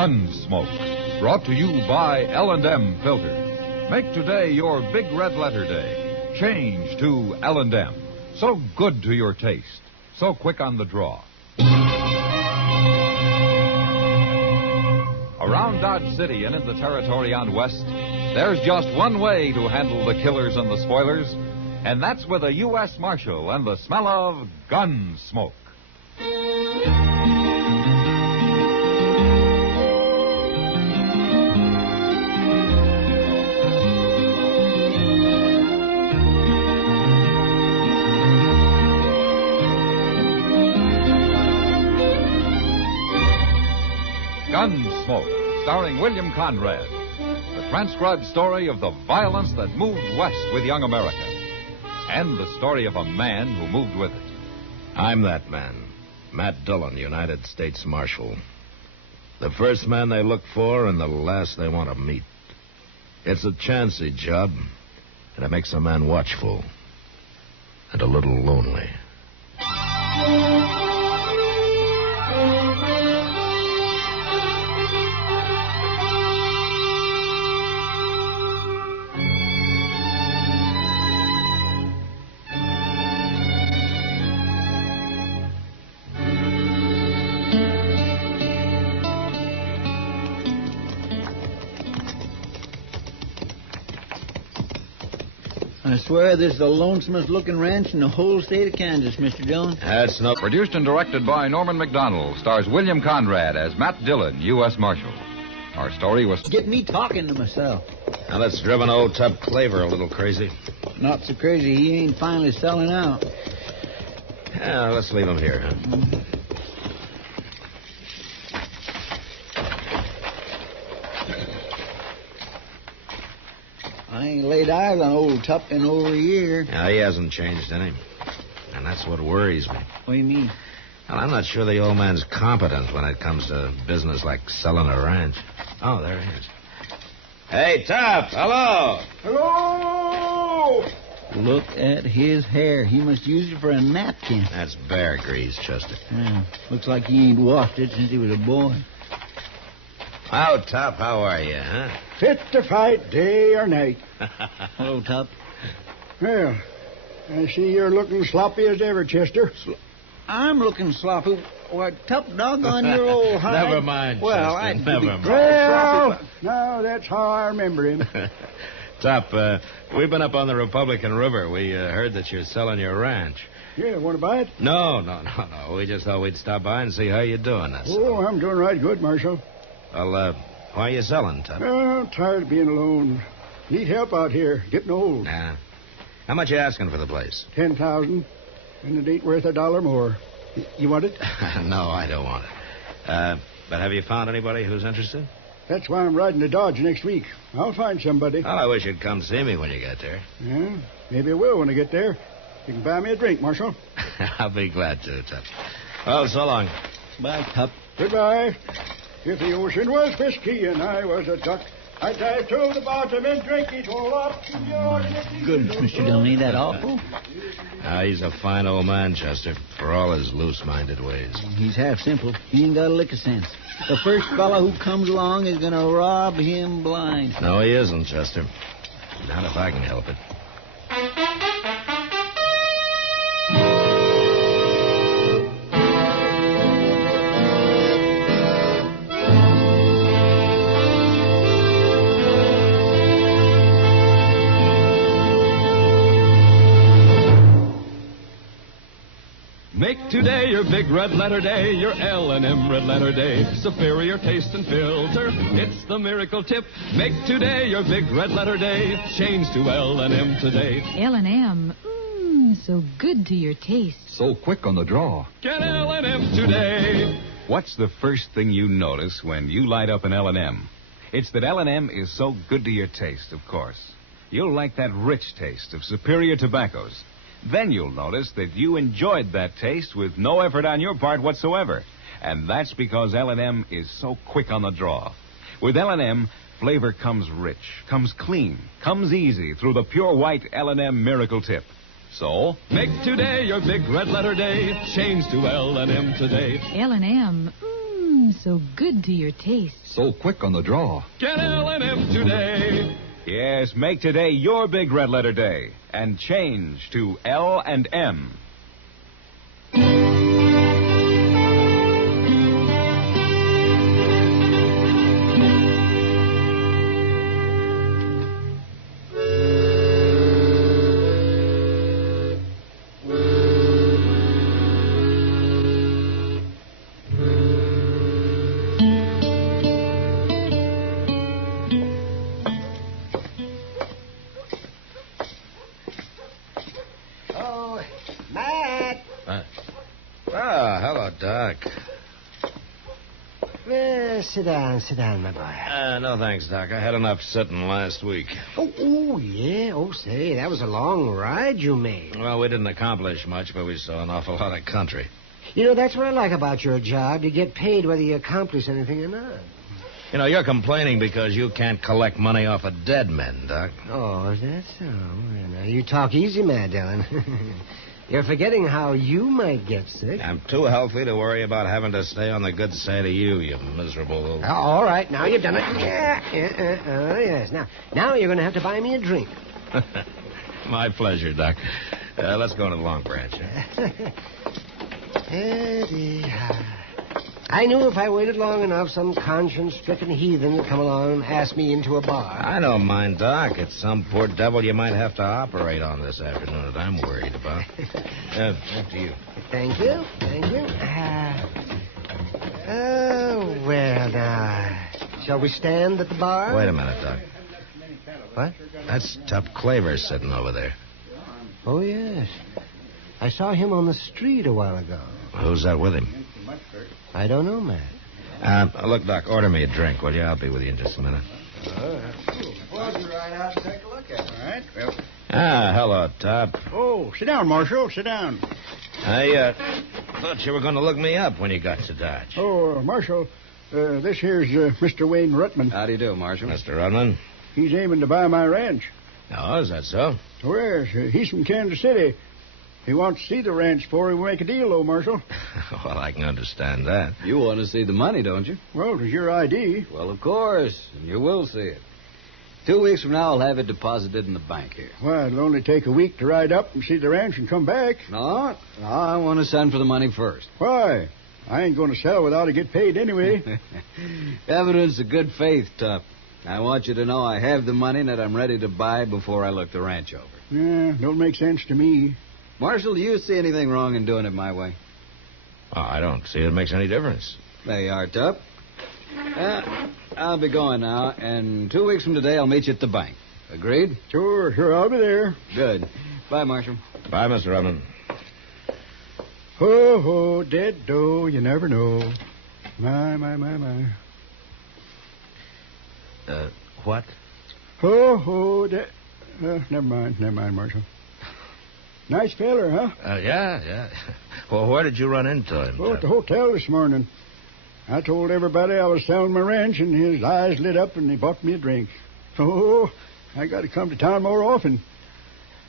Gunsmoke, brought to you by L&M Filter. Make today your big red letter day. Change to L&M. So good to your taste. So quick on the draw. Around Dodge City and in the territory on West, there's just one way to handle the killers and the spoilers, and that's with a U.S. Marshal and the smell of gun smoke. Gunsmoke, starring William Conrad. The transcribed story of the violence that moved west with young America. And the story of a man who moved with it. I'm that man, Matt Dillon, United States Marshal. The first man they look for and the last they want to meet. It's a chancy job, and it makes a man watchful and a little lonely. I swear this is the lonesomest-looking ranch in the whole state of Kansas, Mr. Dillon. That's no... Produced and directed by Norman Macdonnell, stars William Conrad as Matt Dillon, U.S. Marshal. Our story was... Get me talking to myself. Now, that's driven old Tub Claver a little crazy. Not so crazy he ain't finally selling out. Yeah, let's leave him here, huh? Mm-hmm. I ain't laid eyes on old Tup in over a year. Yeah, he hasn't changed any. And that's what worries me. What do you mean? Well, I'm not sure the old man's competent when it comes to business like selling a ranch. Oh, there he is. Hey, Tup, hello. Hello! Look at his hair. He must use it for a napkin. That's bear grease, Chester. Yeah, looks like he ain't washed it since he was a boy. Oh, Tup, how are you, huh? Fit to fight day or night. Hello, Tup. Well, I see you're looking sloppy as ever, Chester. I'm looking sloppy. Why, Tup, doggone your old hide. Never mind, Well, Chester, I'd never be mind. Well, now that's how I remember him. Tup, we've been up on the Republican River. We heard that you're selling your ranch. Yeah, want to buy it? No. We just thought we'd stop by and see how you're doing. That's Oh, all. I'm doing right good, Marshal. Well, why are you selling, Tup? Well, tired of being alone. Need help out here. Getting old. Nah. How much you asking for the place? 10,000, and it ain't worth a dollar more. You want it? No, I don't want it. But have you found anybody who's interested? That's why I'm riding to Dodge next week. I'll find somebody. Well, I wish you'd come see me when you get there. Yeah, maybe I will when I get there. You can buy me a drink, Marshal. I'll be glad to, Tup. Well, so long. Bye, Tup. Goodbye. If the ocean was whiskey and I was a duck, I'd dive to the bottom and drink it all up. Goodness, Mr. Dillon, ain't that awful? He's a fine old man, Chester, for all his loose-minded ways. He's half simple. He ain't got a lick of sense. The first fellow who comes along is going to rob him blind. No, he isn't, Chester. Not if I can help it. Make today your big red letter day, your L&M red letter day. Superior taste and filter, it's the miracle tip. Make today your big red letter day. Change to L&M today. L&M, so good to your taste. So quick on the draw. Get L&M today. What's the first thing you notice when you light up an L&M? It's that L&M is so good to your taste, of course. You'll like that rich taste of superior tobaccos. Then you'll notice that you enjoyed that taste with no effort on your part whatsoever. And that's because L&M is so quick on the draw. With L&M, flavor comes rich, comes clean, comes easy through the pure white L&M Miracle Tip. So, make today your big red letter day. Change to L&M today. L&M, seems so good to your taste. So quick on the draw. Get L&M today. Yes, make today your big red letter day and change to L&M. Hello, Doc. Sit down, my boy. No, thanks, Doc. I had enough sitting last week. Yeah. Say, that was a long ride you made. Well, we didn't accomplish much, but we saw an awful lot of country. You know, that's what I like about your job. You get paid whether you accomplish anything or not. You know, you're complaining because you can't collect money off of dead men, Doc. Oh, is that so? Well, now, you talk easy, Matt Dillon. You're forgetting how you might get sick. I'm too healthy to worry about having to stay on the good side of you miserable... All right, now you've done it. Yes. Now you're going to have to buy me a drink. My pleasure, Doc. Let's go to the Long Branch. I knew if I waited long enough, some conscience-stricken heathen would come along and ask me into a bar. I don't mind, Doc. It's some poor devil you might have to operate on this afternoon that I'm worried about. After you. Thank you. Well, now, shall we stand at the bar? Wait a minute, Doc. What? That's Tup Claver sitting over there. Oh, yes. I saw him on the street a while ago. Who's that with him? I don't know, Matt. Look, Doc, order me a drink, will you? I'll be with you in just a minute. Well, you right out and take a look at it. All right. Well. Hello, Tup. Oh, sit down, Marshal. Sit down. I thought you were going to look me up when you got to Dodge. Oh, Marshal, this here's Mr. Wayne Ruttman. How do you do, Marshal? Mr. Rudman? He's aiming to buy my ranch. Oh, is that so? Oh, yes. He's from Kansas City. He wants to see the ranch before we make a deal, though, Marshal. Well, I can understand that. You want to see the money, don't you? Well, it was your ID. Well, of course. And you will see it. 2 weeks from now, I'll have it deposited in the bank here. Well, it'll only take a week to ride up and see the ranch and come back. No, I want to send for the money first. Why? I ain't going to sell without I get paid anyway. Evidence of good faith, Tup. I want you to know I have the money and that I'm ready to buy before I look the ranch over. Yeah, don't make sense to me. Marshal, do you see anything wrong in doing it my way? Oh, I don't see it makes any difference. There you are, Tup. I'll be going now, and 2 weeks from today I'll meet you at the bank. Agreed? Sure, I'll be there. Good. Bye, Marshal. Bye, Mr. Rudman. Ho, ho, dead doe, you never know. My. What? Ho, ho, dead... never mind, Marshal. Nice feller, huh? Yeah. Well, where did you run into him? Oh, at the hotel this morning. I told everybody I was selling my ranch, and his eyes lit up, and he bought me a drink. Oh, I got to come to town more often.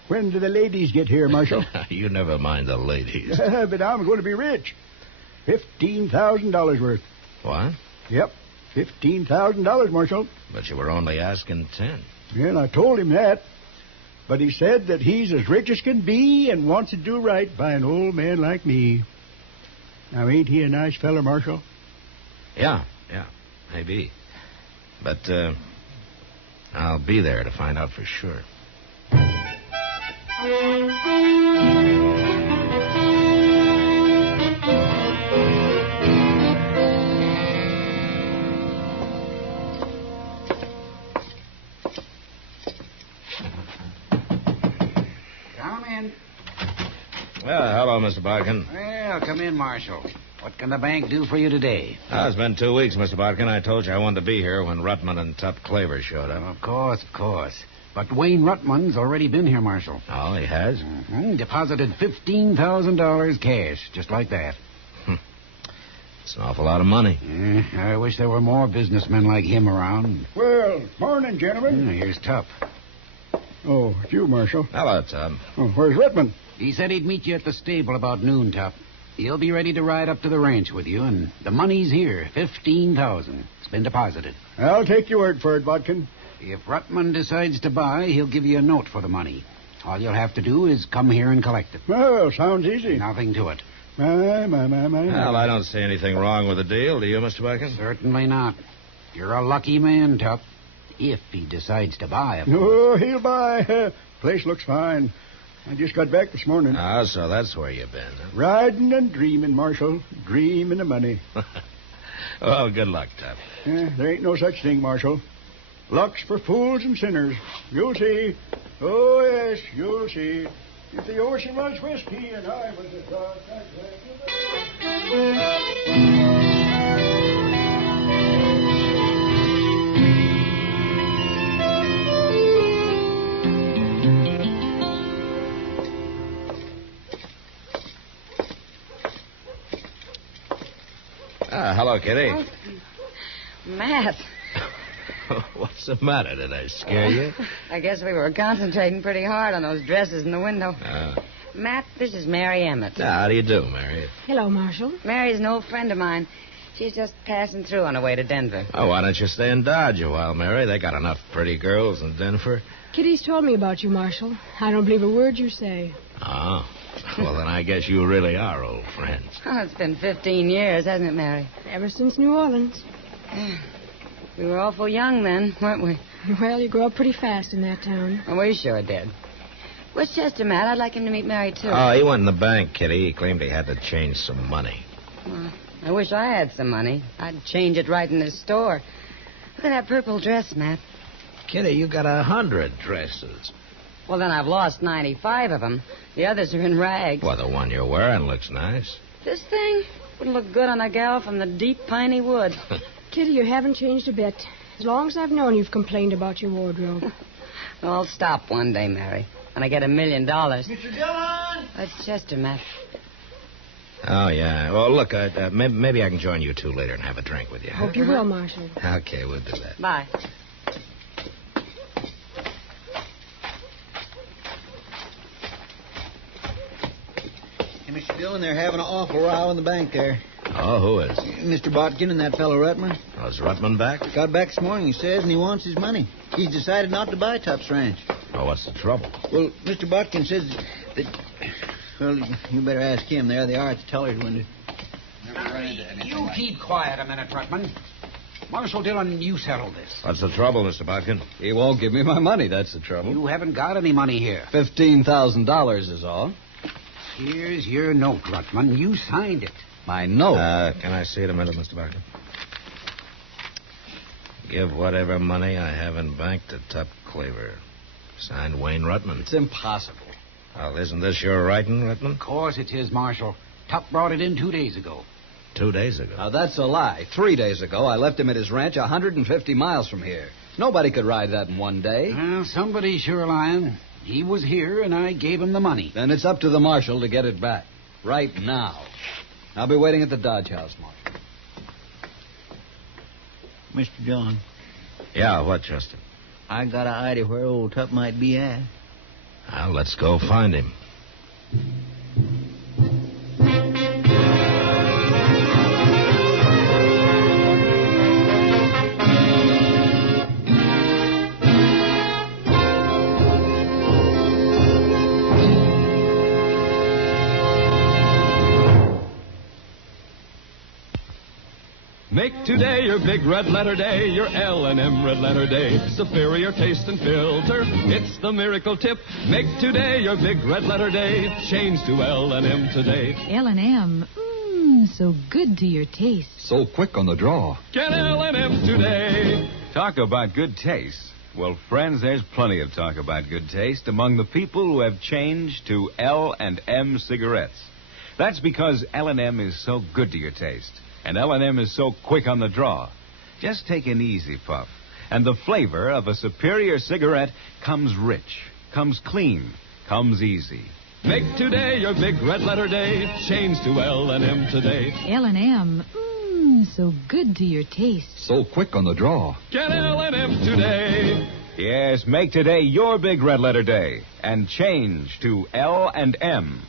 When do the ladies get here, Marshal? You never mind the ladies. But I'm going to be rich. $15,000 worth. What? Yep, $15,000, Marshal. But you were only asking 10. Well, I told him that. But he said that he's as rich as can be and wants to do right by an old man like me. Now, ain't he a nice feller, Marshal? Yeah, maybe. But, I'll be there to find out for sure. Come in. Well, hello, Mr. Bodkin. Well, come in, Marshal. What can the bank do for you today? It's been 2 weeks, Mr. Bodkin. I told you I wanted to be here when Ruttman and Tup Claver showed up. Of course. But Wayne Ruttman's already been here, Marshal. Oh, he has? Mm-hmm. Deposited $15,000 cash, just like that. It's an awful lot of money. I wish there were more businessmen like him around. Well, morning, gentlemen. Here's Tup. Oh, it's you, Marshal. Hello, Tup. Oh, where's Ruttman? He said he'd meet you at the stable about noon, Tup. He'll be ready to ride up to the ranch with you, and the money's here, $15,000. It's been deposited. I'll take your word for it, Bodkin. If Rutman decides to buy, he'll give you a note for the money. All you'll have to do is come here and collect it. Well, sounds easy. Nothing to it. My. Well, I don't see anything wrong with the deal, do you, Mr. Bodkin? Certainly not. You're a lucky man, Tup. If he decides to buy, of course. Oh, he'll buy. Place looks fine. I just got back this morning. Ah, so that's where you've been, huh? Riding and dreaming, Marshal. Dreaming of money. Well, good luck, Tup. There ain't no such thing, Marshal. Luck's for fools and sinners. You'll see. Oh, yes, you'll see. If the ocean was whiskey and I was a dog, I'd drag you back. Hello, Kitty. Oh, Matt. What's the matter? Did I scare you? I guess we were concentrating pretty hard on those dresses in the window. Ah. Matt, this is Mary Emmett. How do you do, Mary? Hello, Marshal. Mary's an old friend of mine. She's just passing through on her way to Denver. Oh, why don't you stay in Dodge a while, Mary? They got enough pretty girls in Denver. Kitty's told me about you, Marshal. I don't believe a word you say. Oh. Well, then I guess you really are old friends. Oh, it's been 15 years, hasn't it, Mary? Ever since New Orleans. We were awful young then, weren't we? Well, you grow up pretty fast in that town. Oh, we sure did. Where's Chester, Matt? I'd like him to meet Mary, too. Oh, he went in the bank, Kitty. He claimed he had to change some money. Well, I wish I had some money. I'd change it right in this store. Look at that purple dress, Matt. Kitty, you got 100 dresses. Well, then I've lost 95 of them. The others are in rags. Well, the one you're wearing looks nice. This thing would look good on a gal from the deep piney woods. Kitty, you haven't changed a bit. As long as I've known, you've complained about your wardrobe. Well, I'll stop one day, Mary, when I get $1 million. Mr. Dillon! That's Chester, Matt. Oh, yeah. Well, look, maybe I can join you two later and have a drink with you. Hope you will, Marshal. Okay, we'll do that. Bye. Hey, Mr. Dillon, they're having an awful row in the bank there. Oh, who is? Mr. Bodkin and that fellow Rutman. Oh, is Rutman back? Got back this morning, he says, and he wants his money. He's decided not to buy Tup's ranch. Oh, what's the trouble? Well, Mr. Bodkin says that... Well, you better ask him. There they are at the teller's window. You keep quiet a minute, Rutman. Marshal Dillon, you settle this. What's the trouble, Mr. Bodkin? He won't give me my money, that's the trouble. You haven't got any money here. $15,000 is all. Here's your note, Rutman. You signed it. My note? Can I see it a minute, Mr. Bodkin? Give whatever money I have in bank to Tup Claver. Signed, Wayne Rutman. It's impossible. Well, isn't this your writing, Rutman? Of course it's his, Marshal. Tup brought it in 2 days ago. 2 days ago. Now, that's a lie. 3 days ago, I left him at his ranch 150 miles from here. Nobody could ride that in one day. Well, somebody's sure lying. He was here, and I gave him the money. Then it's up to the marshal to get it back. Right now. I'll be waiting at the Dodge House, Marshal. Mr. Dillon, Yeah, what, Chester? I got an idea where old Tup might be at. Well, let's go find him. Make today your big red letter day, your L&M red letter day. Superior taste and filter, it's the miracle tip. Make today your big red letter day. Change to L&M today. L&M. So good to your taste. So quick on the draw. Get L&M today. Talk about good taste. Well, friends, there's plenty of talk about good taste among the people who have changed to L&M cigarettes. That's because L&M is so good to your taste. And L&M is so quick on the draw. Just take an easy puff, and the flavor of a superior cigarette comes rich, comes clean, comes easy. Make today your big red letter day. Change to L&M today. L&M. So good to your taste. So quick on the draw. Get L&M today. Yes, make today your big red letter day, and change to L&M.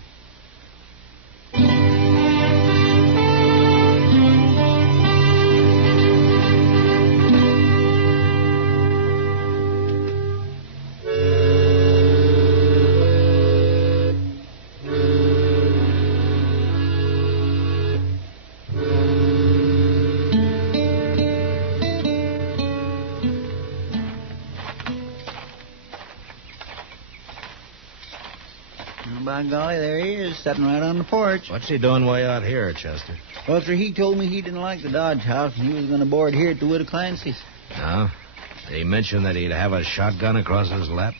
By golly, there he is, sitting right on the porch. What's he doing way out here, Chester? Well, sir, he told me he didn't like the Dodge House and he was going to board here at the Widow Clancy's. No? Did he mention that he'd have a shotgun across his lap?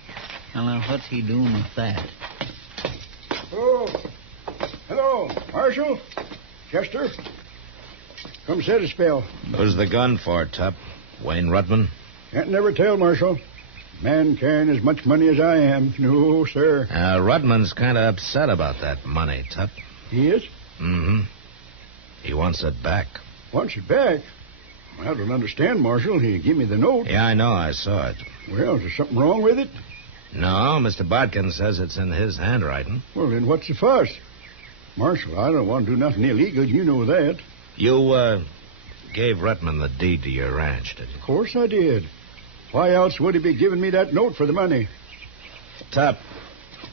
Well, now, what's he doing with that? Oh, hello, Marshal. Chester. Come sit a spell. Who's the gun for, Tup? Wayne Rutman? Can't never tell, Marshal. Man carrying as much money as I am. No, sir. Rutman's kind of upset about that money, Tup. He is? Mm-hmm. He wants it back. Wants it back? Well, I don't understand, Marshal. He gave me the note. Yeah, I know. I saw it. Well, is there something wrong with it? No, Mr. Bodkin says it's in his handwriting. Well, then what's the fuss? Marshal, I don't want to do nothing illegal. You know that. You, gave Rutman the deed to your ranch, did you? Of course I did. Why else would he be giving me that note for the money? Tup,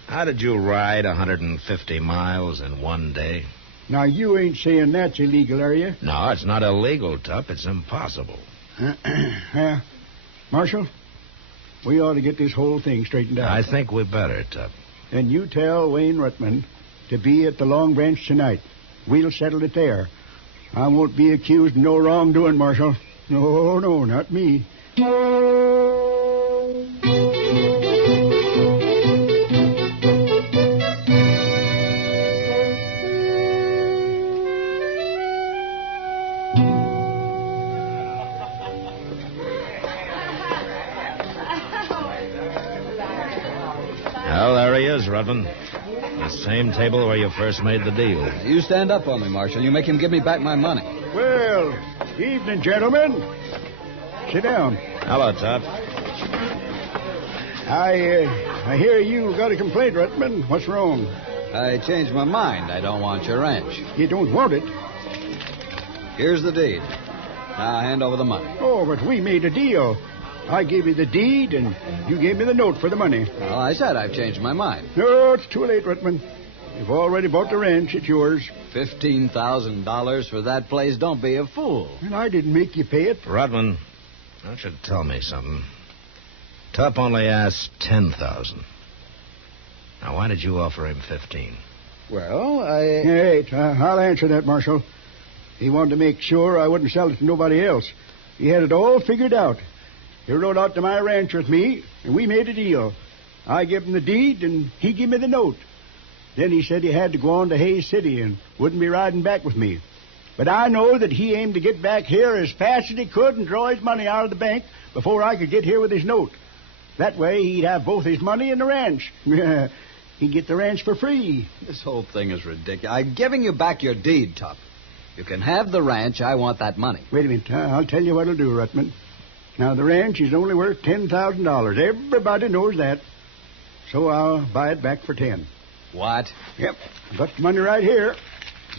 how did you ride 150 miles in one day? Now, you ain't saying that's illegal, are you? No, it's not illegal, Tup. It's impossible. Marshal, we ought to get this whole thing straightened out. I think we better, Tup. And you tell Wayne Rutman to be at the Long Branch tonight. We'll settle it there. I won't be accused of no wrongdoing, Marshal. No, not me. Well, there he is, Rutman. The same table where you first made the deal. You stand up on me, Marshal. You make him give me back my money. Well, evening, gentlemen. Sit down. Hello, Tup. I hear you got a complaint, Rutman. What's wrong? I changed my mind. I don't want your ranch. You don't want it? Here's the deed. Now hand over the money. Oh, but we made a deal. I gave you the deed, and you gave me the note for the money. Well, I said I've changed my mind. No, it's too late, Rutman. You've already bought the ranch. It's yours. $15,000 for that place? Don't be a fool. And I didn't make you pay it. Rutman, why don't you tell me something? Tup only asked $10,000. Now, why did you offer him $15,000? Well, Hey, I'll answer that, Marshal. He wanted to make sure I wouldn't sell it to nobody else. He had it all figured out. He rode out to my ranch with me, and we made a deal. I gave him the deed, and he gave me the note. Then he said he had to go on to Hayes City and wouldn't be riding back with me. But I know that he aimed to get back here as fast as he could and draw his money out of the bank before I could get here with his note. That way, he'd have both his money and the ranch. He'd get the ranch for free. This whole thing is ridiculous. I'm giving you back your deed, Tup. You can have the ranch. I want that money. Wait a minute. I'll tell you what I'll do, Rutman. Now, the ranch is only worth $10,000. Everybody knows that. So I'll buy it back for $10,000. What? Yep. Got the money right here.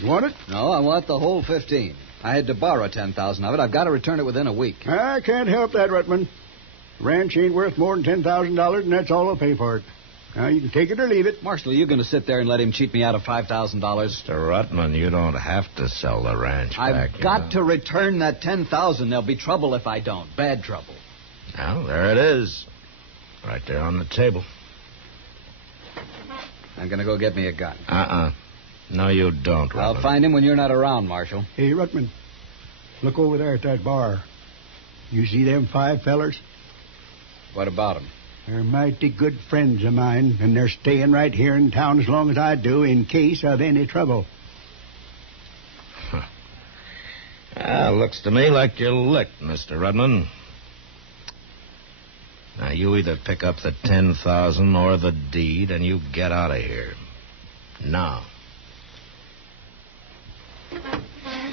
You want it? No, I want the whole $15,000. I had to borrow $10,000 of it. I've got to return it within a week. I can't help that, Rutman. The ranch ain't worth more than $10,000, and that's all I'll pay for it. Now, you can take it or leave it. Marshal, are you going to sit there and let him cheat me out of $5,000? Mr. Rutman, you don't have to sell the ranch back. I've got to return that $10,000. There'll be trouble if I don't. Bad trouble. Well, there it is. Right there on the table. I'm going to go get me a gun. No, you don't, Rutman. I'll find him when you're not around, Marshal. Hey, Rutman, look over there at that bar. You see them 5 fellers? What about them? They're mighty good friends of mine, and they're staying right here in town as long as I do in case of any trouble. Looks to me like you're licked, Mr. Rutman. Now, you either pick up the $10,000 or the deed, and you get out of here. Now.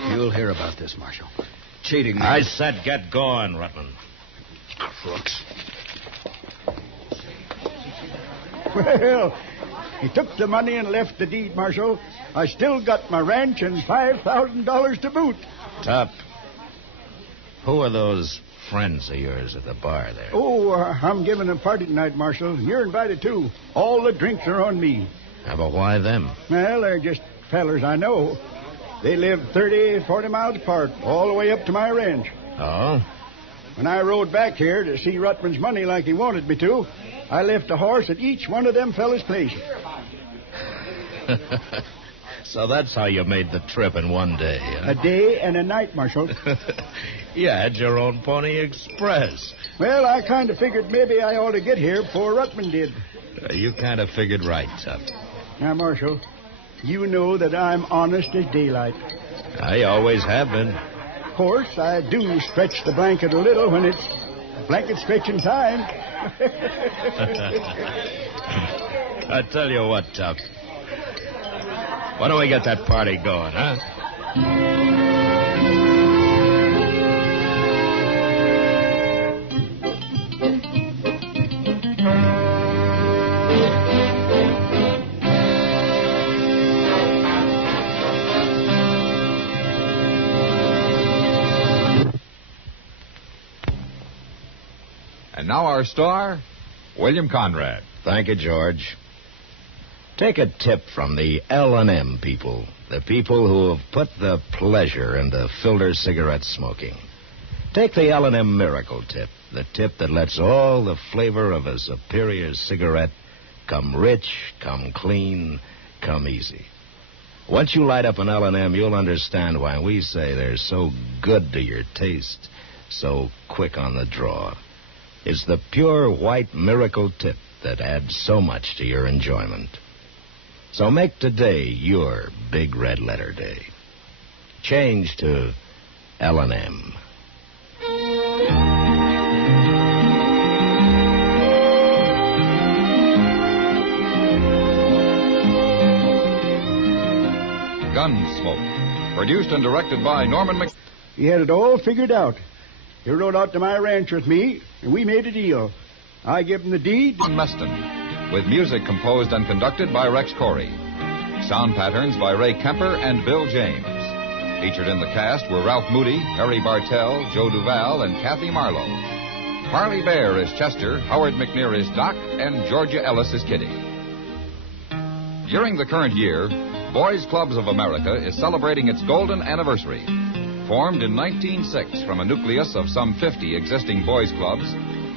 You'll hear about this, Marshal. Cheating me. I said get going, Rutman. Crooks. Well, he took the money and left the deed, Marshal. I still got my ranch and $5,000 to boot. Tup, who are those friends of yours at the bar there? Oh, I'm giving a party tonight, Marshal. You're invited, too. All the drinks are on me. But why them? Well, they're just fellers I know. They live 30, 40 miles apart, all the way up to my ranch. Oh? When I rode back here to see Rutman's money like he wanted me to, I left a horse at each one of them fellas' places. So that's how you made the trip in one day, huh? A day and a night, Marshal. You had your own Pony Express. Well, I kind of figured maybe I ought to get here before Ruttman did. You kind of figured right, Tup. Now, Marshal, you know that I'm honest as daylight. I always have been. Of course, I do stretch the blanket a little when it's blanket stretching time. I tell you what, Tup. Why don't we get that party going, huh? And now our star, William Conrad. Thank you, George. Take a tip from the L&M people, the people who have put the pleasure into filter cigarette smoking. Take the L&M miracle tip, the tip that lets all the flavor of a superior cigarette come rich, come clean, come easy. Once you light up an L&M, you'll understand why we say they're so good to your taste, so quick on the draw. It's the pure white miracle tip that adds so much to your enjoyment. So make today your big red letter day. Change to L&M. Gunsmoke. Produced and directed by Norman Macdonnell. He had it all figured out. He rode out to my ranch with me, and we made a deal. I give him the deed. John Meston. With music composed and conducted by Rex Corey. Sound patterns by Ray Kemper and Bill James. Featured in the cast were Ralph Moody, Harry Bartell, Joe Duval, and Kathy Marlowe. Parley Bear is Chester, Howard McNear is Doc, and Georgia Ellis is Kitty. During the current year, Boys Clubs of America is celebrating its golden anniversary. Formed in 1906 from a nucleus of some 50 existing boys' clubs,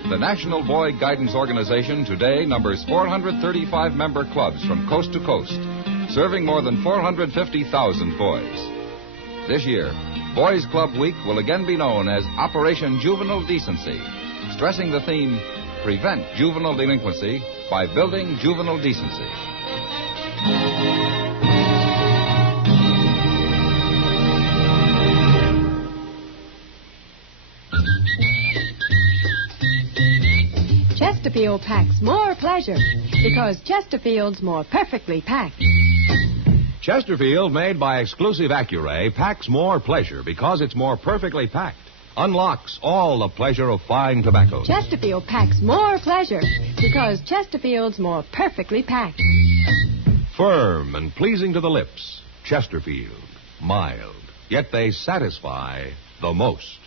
the National Boy Guidance Organization today numbers 435 member clubs from coast to coast, serving more than 450,000 boys. This year, Boys Club Week will again be known as Operation Juvenile Decency, stressing the theme, Prevent Juvenile Delinquency by Building Juvenile Decency. Chesterfield packs more pleasure because Chesterfield's more perfectly packed. Chesterfield, made by exclusive Accuray, packs more pleasure because it's more perfectly packed. Unlocks all the pleasure of fine tobaccos. Chesterfield packs more pleasure because Chesterfield's more perfectly packed. Firm and pleasing to the lips. Chesterfield. Mild. Yet they satisfy the most.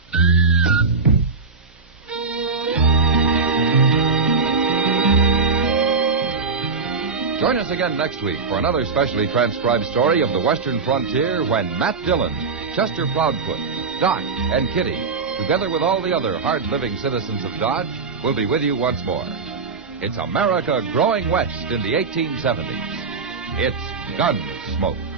Join us again next week for another specially transcribed story of the Western frontier when Matt Dillon, Chester Proudfoot, Doc, and Kitty, together with all the other hard-living citizens of Dodge, will be with you once more. It's America growing west in the 1870s. It's Gunsmoke.